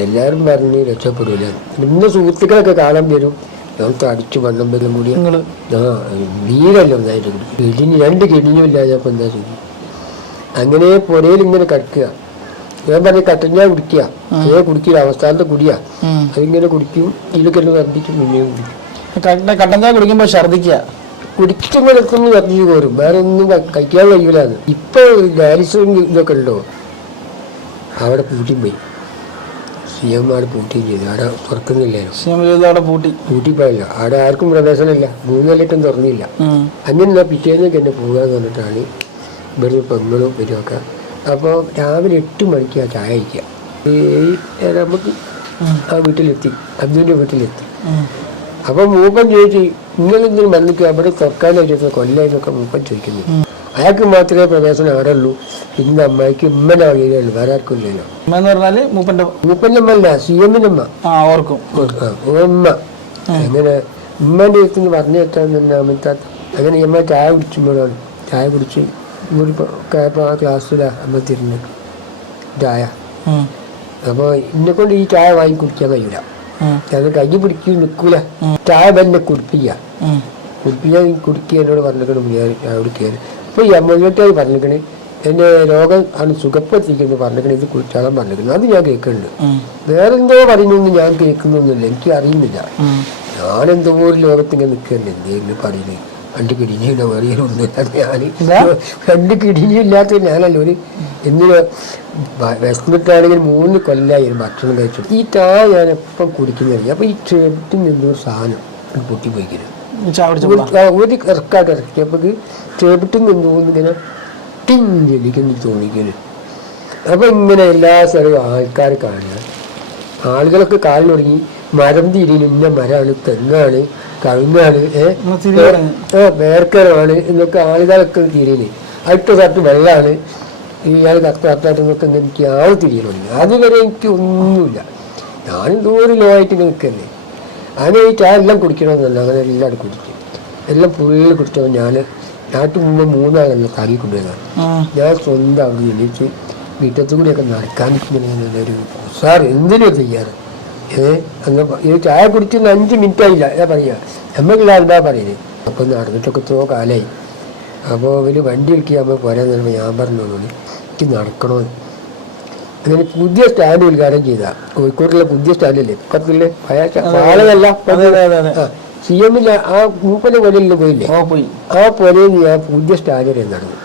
എല്ലാവരും പറഞ്ഞ് രക്ഷപ്പെടില്ല. ഇന്ന് സുഹൃത്തുക്കളൊക്കെ കാണാൻ വരും. ഞങ്ങൾക്ക് അടിച്ചു വണ്ണം വരും കൂടി വീരല്ല ഒന്നായിട്ട് കിടിഞ്ഞ് 2 കിടിഞ്ഞും ഇല്ലാതെ എന്താ ചെയ്യും. അങ്ങനെ പുരയിൽ ഇങ്ങനെ കിടക്കുക. ഞാൻ പറഞ്ഞ് കട്ടഞ്ഞാൽ കുടിക്കുക. അതേ കുടിക്കില്ല, അവസ്ഥാനത്തെ കുടിയാ. അതിങ്ങനെ കുടിക്കും, ഇതിലൊക്കെ വർദ്ധിക്കും, പിന്നെയും കുടിക്കും. കട്ടഞ്ചായ കുടിക്കുമ്പോൾ ഛർദിക്കുക, കുടിക്കുമ്പോൾ ഒന്ന് വർദ്ധിച്ചു പോരും. വേറെ ഒന്നും കഴിക്കാൻ കഴിയൂലാണ്. ഇപ്പൊ ഡയാലിസും ഇതൊക്കെ ഉണ്ടോ, അവിടെ പൂട്ടി പോയി. CM പൂട്ടുകയും ചെയ്തു. അവിടെ തുറക്കുന്നില്ലല്ലോ, പൂട്ടിപ്പോയല്ലോ. അവിടെ ആർക്കും പ്രവേശനമില്ല. 3 കൊല്ലത്തും തുറന്നില്ല. അങ്ങനെ പിറ്റേന്നൊക്കെ എന്നെ പോകാന്ന് പറഞ്ഞിട്ടാണ് ഇവിടുന്ന് പെങ്ങളും വരുമൊക്കെ. അപ്പോൾ രാവിലെ 8 മണിക്ക് ആ ചായ കഴിക്കുക. 7 ആ വീട്ടിലെത്തി, അബ്ദുവിൻ്റെ വീട്ടിലെത്തി. അപ്പം മൂപ്പൻ ചോദിച്ചു, നിങ്ങളെന്തിനും വന്നിട്ട് അവിടെ തുറക്കാനായിട്ട് കൊല്ലാന്നൊക്കെ മൂപ്പൻ ചോദിക്കുന്നു. അയാൾക്ക് മാത്രമേ പ്രവേശനം അവിടെ ഉള്ളൂ. പിന്നെ അമ്മയ്ക്ക് ഉമ്മൻ്റെ വകയിലുള്ളൂ, വേറെ ആർക്കും ഇല്ലല്ലോ. മൂപ്പൻ്റെ അമ്മ അല്ല, CM അമ്മ. ഉമ്മ അങ്ങനെ ഉമ്മൻ്റെ അടുത്ത് പറഞ്ഞു കേട്ടാന്ന് അമ്മത്താത്ത. അങ്ങനെ അമ്മ ചായ കുടിച്ചുമ്പോഴാണ്, ചായ കുടിച്ച് ഇപ്പോൾ ആ ക്ലാസ്സിലാ അമ്മ തിരിഞ്ഞ് ചായ. അപ്പോൾ എന്നെ കൊണ്ട് ഈ ചായ വാങ്ങി കുടിക്കാൻ കഴിയില്ല. അത് കൈ പിടിക്കും നിൽക്കൂല. ചായ തന്നെ കുടിപ്പിക്കാൻ കുടിക്കുക എന്നോട് പറഞ്ഞിരിക്കണം. ചായ കുടിക്കാൻ ഇപ്പോൾ ഈ അമ്മയോട്ടായി പറഞ്ഞിരിക്കണേ, എൻ്റെ രോഗം ആണ് സുഖപ്പെട്ടിരിക്കുന്നത് പറഞ്ഞിരിക്കണേ, ഇത് കുടിച്ചാളാൻ പറഞ്ഞിരിക്കുന്നത്. അത് ഞാൻ കേൾക്കുന്നുണ്ട്. വേറെന്തോ പറയുന്നൊന്നും ഞാൻ കേൾക്കുന്നൊന്നുമില്ല, എനിക്ക് അറിയുന്നില്ല. ഞാനെന്തോ ഒരു ലോകത്തിങ്ങനെ നിൽക്കുന്നുണ്ട്. എന്തെങ്കിലും പറയുന്നത് 2 കിടിഞ്ഞില്ല, വേറെയൊന്നുമില്ല. ഞാൻ 2 കിടിഞ്ഞില്ലാത്ത ഞാനല്ലോ ഒരു എന്തിനാ വിശന്നിട്ടാണെങ്കിൽ 3 കൊല്ലമായി ഭക്ഷണം കഴിച്ചു. ഈ ചായ ഞാൻ എപ്പം കുടിക്കുന്നില്ല. അപ്പം ഈ ചെവിട്ടിൽ നിന്നൊരു സാധനം പൊട്ടിപ്പോയിക്കുന്നു. ഒരു ഇറക്കാട്ട് ഇറക്കിയപ്പോൾ ചെവിട്ടിൽ നിന്ന് ഇങ്ങനെ ടിഞ്ചലിക്കുന്നു തോന്നിക്കുന്നു. അപ്പം ഇങ്ങനെ എല്ലാ സ്ഥലവും ആൾക്കാർ കാണുക. ആളുകളൊക്കെ കാണാൻ തുടങ്ങി. മരം തിരിഞ്ഞ് ഇന്ന മരമാണ്, തെങ്ങാണ്, കവുങ്ങാണ്, വേർക്കരമാണ് എന്നൊക്കെ ആളുകളൊക്കെ തിരിഞ്ഞ്. അടുത്ത സ്ഥലത്ത് വെള്ളമാണ്, ഇയാൾ കത്താട്ടൊക്കെ എനിക്ക് ആൾ തിരിയൽ തുടങ്ങി. അതുവരെ എനിക്ക് ഒന്നുമില്ല. ഞാനെന്തോ ഒരു ലോ ആയിട്ട് നിൽക്കല്ലേ. അങ്ങനെ ഈ ചായ എല്ലാം കുടിക്കണമെന്നല്ല, അങ്ങനെ എല്ലാവരും കുടിക്കും. എല്ലാം ഫുള്ള് കുടിച്ചപ്പോൾ ഞാൻ നാട്ടിൽ മുമ്പ് 3 ആളെല്ലാം തലയിൽ കൊണ്ടുവരുന്നതാണ്. ഞാൻ സ്വന്തം അവിടെ എണീച്ച് വീട്ടത്തു കൂടിയൊക്കെ നടക്കാൻ ഒരു ഉസാർ എന്തിനാ ചെയ്യാറ്. അങ്ങനെ ഈ ചായ കുടിക്കുന്ന 5 മിനിറ്റ് ആയില്ല. ഞാൻ പറയുക നമ്മളില്ല എന്താ പറയുന്നത്. അപ്പോൾ നടന്നിട്ടൊക്കെ എത്രയോ കാലമായി. അപ്പോൾ ഇവർ വണ്ടി വിളിക്കുക നമ്മൾ പോരാൻ പറയുമ്പോൾ ഞാൻ പറഞ്ഞോളൂ എനിക്ക് നടക്കണമെന്ന്. അങ്ങനെ പുതിയ സ്റ്റാൻഡ് ഉദ്ഘാടനം ചെയ്ത കോഴിക്കോട്ടുള്ള പുതിയ സ്റ്റാൻഡല്ലേ, പക്കത്തിലെ പാളയല്ല CM ആ മൂപ്പൻ്റെ പോലെയുള്ള പോയില്ലേ, ആ പോലെ ഞാൻ പുതിയ സ്റ്റാൻഡ് നടന്നു.